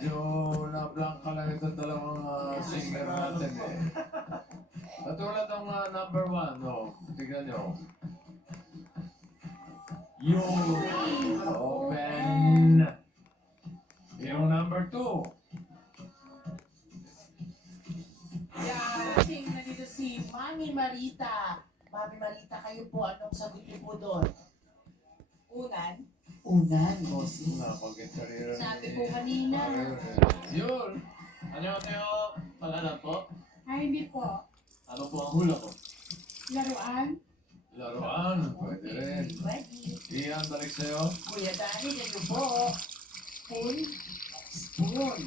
Medyo na-blank ka lang itong dalawang singer natin eh. Katulad ng number 1, no? Tignan nyo. Yung open. Yung number 2. Yeah, tingnan dito si Mami Marita. Mami Marita, kayo po, anong sagot niyo po doon? Unan. Unan, bossing. Napag-interior Sabi po kanina. Yun. Ano pag-alam po? Ay, hindi po. Ano po ang hula ko? Laruan? Laruan. Pwede rin. Ready. Ian, balik sa'yo. Kuya Dani, kayo po. Spoon? Spoon.